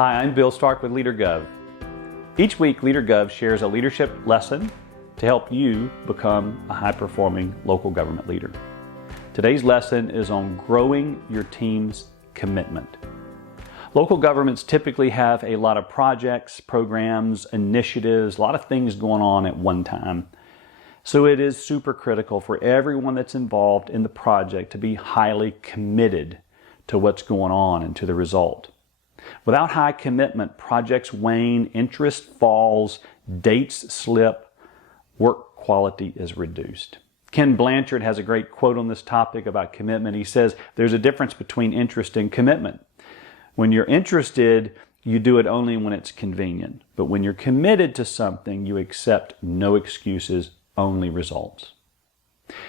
Hi, I'm Bill Stark with LeaderGov. Each week, LeaderGov shares a leadership lesson to help you become a high-performing local government leader. Today's lesson is on growing your team's commitment. Local governments typically have a lot of projects, programs, initiatives, a lot of things going on at one time. So it is super critical for everyone that's involved in the project to be highly committed to what's going on and to the result. Without high commitment, projects wane, interest falls, dates slip, work quality is reduced. Ken Blanchard has a great quote on this topic about commitment. He says, there's a difference between interest and commitment. When you're interested, you do it only when it's convenient. But when you're committed to something, you accept no excuses, only results.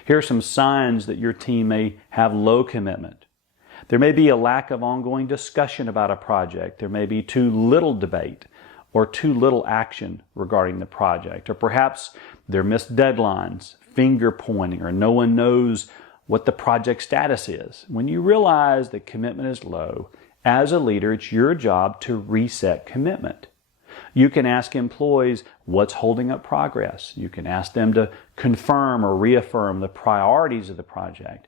Here are some signs that your team may have low commitment. There may be a lack of ongoing discussion about a project. There may be too little debate or too little action regarding the project. Or perhaps there are missed deadlines, finger pointing, or no one knows what the project status is. When you realize that commitment is low, as a leader, it's your job to reset commitment. You can ask employees what's holding up progress. You can ask them to confirm or reaffirm the priorities of the project.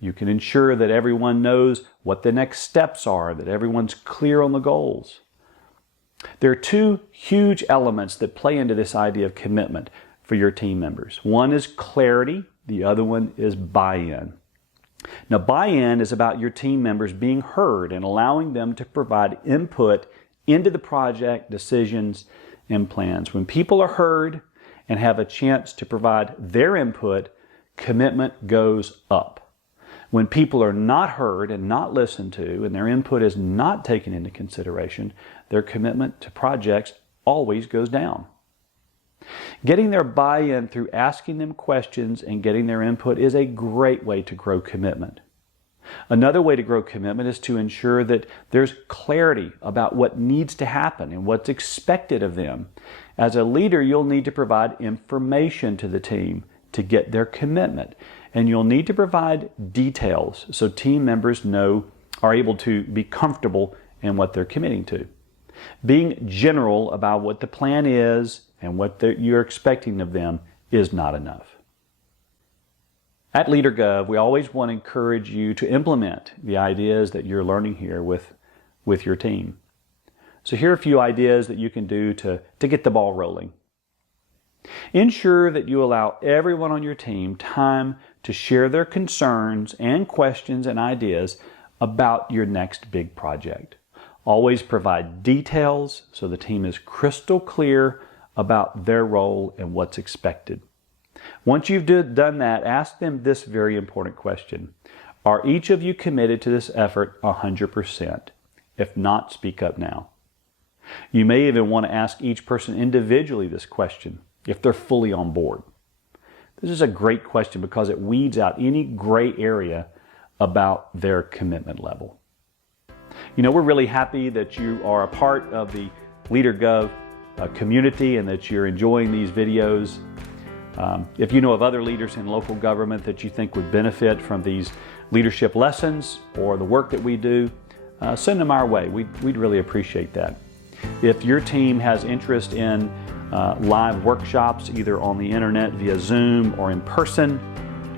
You can ensure that everyone knows what the next steps are, that everyone's clear on the goals. There are two huge elements that play into this idea of commitment for your team members. One is clarity, the other one is buy-in. Now, buy-in is about your team members being heard and allowing them to provide input into the project, decisions, and plans. When people are heard and have a chance to provide their input, commitment goes up. When people are not heard and not listened to, and their input is not taken into consideration, their commitment to projects always goes down. Getting their buy-in through asking them questions and getting their input is a great way to grow commitment. Another way to grow commitment is to ensure that there's clarity about what needs to happen and what's expected of them. As a leader, you'll need to provide information to the team to get their commitment. And you'll need to provide details so team members are able to be comfortable in what they're committing to. Being general about what the plan is and what you're expecting of them is not enough. At LeaderGov, we always want to encourage you to implement the ideas that you're learning here with your team. So here are a few ideas that you can do to get the ball rolling. Ensure that you allow everyone on your team time to share their concerns and questions and ideas about your next big project. Always provide details so the team is crystal clear about their role and what's expected. Once you've done that, ask them this very important question. Are each of you committed to this effort 100%? If not, speak up now. You may even want to ask each person individually this question, if they're fully on board. This is a great question because it weeds out any gray area about their commitment level. You know, we're really happy that you are a part of the LeaderGov community and that you're enjoying these videos. If you know of other leaders in local government that you think would benefit from these leadership lessons or the work that we do, send them our way. We'd really appreciate that. If your team has interest in live workshops, either on the internet via Zoom or in person,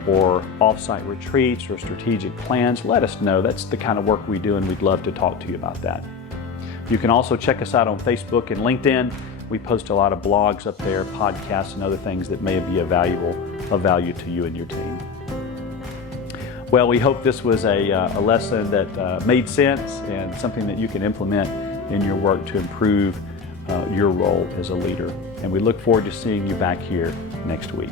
or off-site retreats or strategic plans, let us know. That's the kind of work we do, and we'd love to talk to you about that. You can also check us out on Facebook and LinkedIn. We post a lot of blogs up there, podcasts, and other things that may be of value to you and your team. Well, we hope this was a lesson that made sense and something that you can implement in your work to improve your role as a leader. And we look forward to seeing you back here next week.